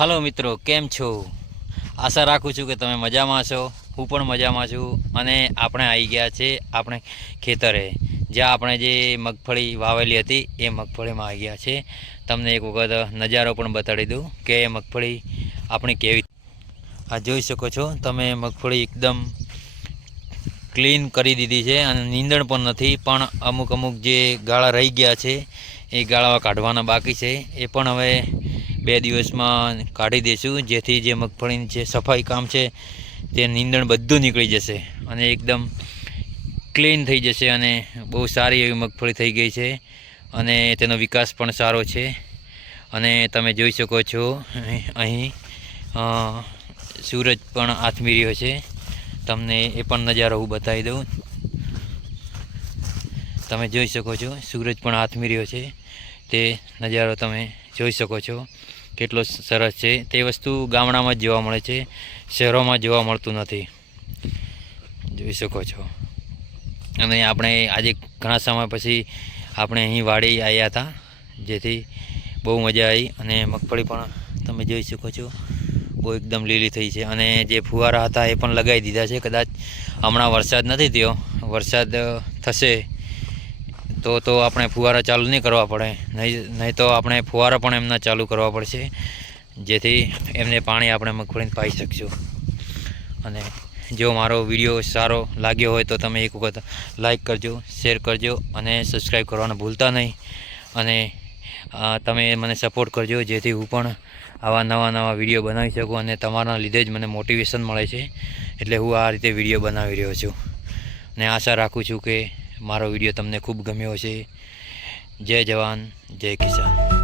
Hello મિત્રો, કેમ છો? આશા રાખું છું કે તમે મજામાં છો. હું પણ મજામાં છું અને આપણે આવી ગયા છે આપણે ખેતરે. જ્યાં આપણે જે મગફળી વાવેલી હતી એ મગફળીમાં આવી ગયા છે. તમને એક વખત નજારો પણ બતાડી દઉં કે મગફળી આપણી કેવી આ જોઈ શકો છો, તમે મગફળી એકદમ ક્લીન કરી દીધી છે અને નીંદણ પણ નથી, પણ અમુક અમુક જે ગાળા રહી ગયા છે એ ગાળા કાઢવાના બાકી છે. એ પણ હવે બે દિવસમાં કાઢી દઈશું જેથી જે મગફળીની જે સફાઈ કામ છે, તે નીંદણ બધું નીકળી જશે અને એકદમ ક્લીન થઈ જશે અને બહુ સારી એવી મગફળી થઈ ગઈ છે અને તેનો વિકાસ પણ સારો છે. અને તમે જોઈ શકો છો, અહીં સૂરજ પણ આથમી રહ્યો છે. તમને એ પણ નજારો હું બતાવી દઉં. તમે જોઈ શકો છો, સૂરજ પણ આથમી રહ્યો છે. તે નજારો તમે જોઈ શકો છો. કેટલો સરસ છે. તે વસ્તુ ગામડામાં જ જોવા મળે છે. શહેરોમાં જોવા મળતું નથી. જોઈ શકો છો. અને આપણે આજે ઘણા સમય પછી આપણે અહીં વાડી આવ્યા હતા, જેથી બહુ મજા આવી અને મગફળી પણ તમે જોઈ શકો છો. બહુ એકદમ લીલી થઈ છે. અને જે ફુવારા હતા એ પણ લગાવી દીધા છે. કદાચ હમણાં વરસાદ નથી થયો. વરસાદ થશે તો તો આપણે ફુવારા ચાલુ નહીં કરવા પડે. નહીં નહીં તો આપણે ફુવારા પણ એમના ચાલુ કરવા પડશે, જેથી એમને પાણી આપણે મગફળીને પાઈ શકશું. અને જો મારો વીડિયો સારો લાગ્યો હોય તો તમે એક વખત લાઈક કરજો, શેર કરજો અને સબસ્ક્રાઈબ કરવાનું ભૂલતા નહીં. અને તમે મને સપોર્ટ કરજો, જેથી હું પણ આવા નવા નવા વીડિયો બનાવી શકું અને તમારા લીધે જ મને મોટિવેશન મળે છે. એટલે હું આ રીતે વીડિયો બનાવી રહ્યો છું. અને આશા રાખું છું કે મારો વીડિયો તમને ખૂબ ગમ્યો છે જય જવાન જય કિસાન.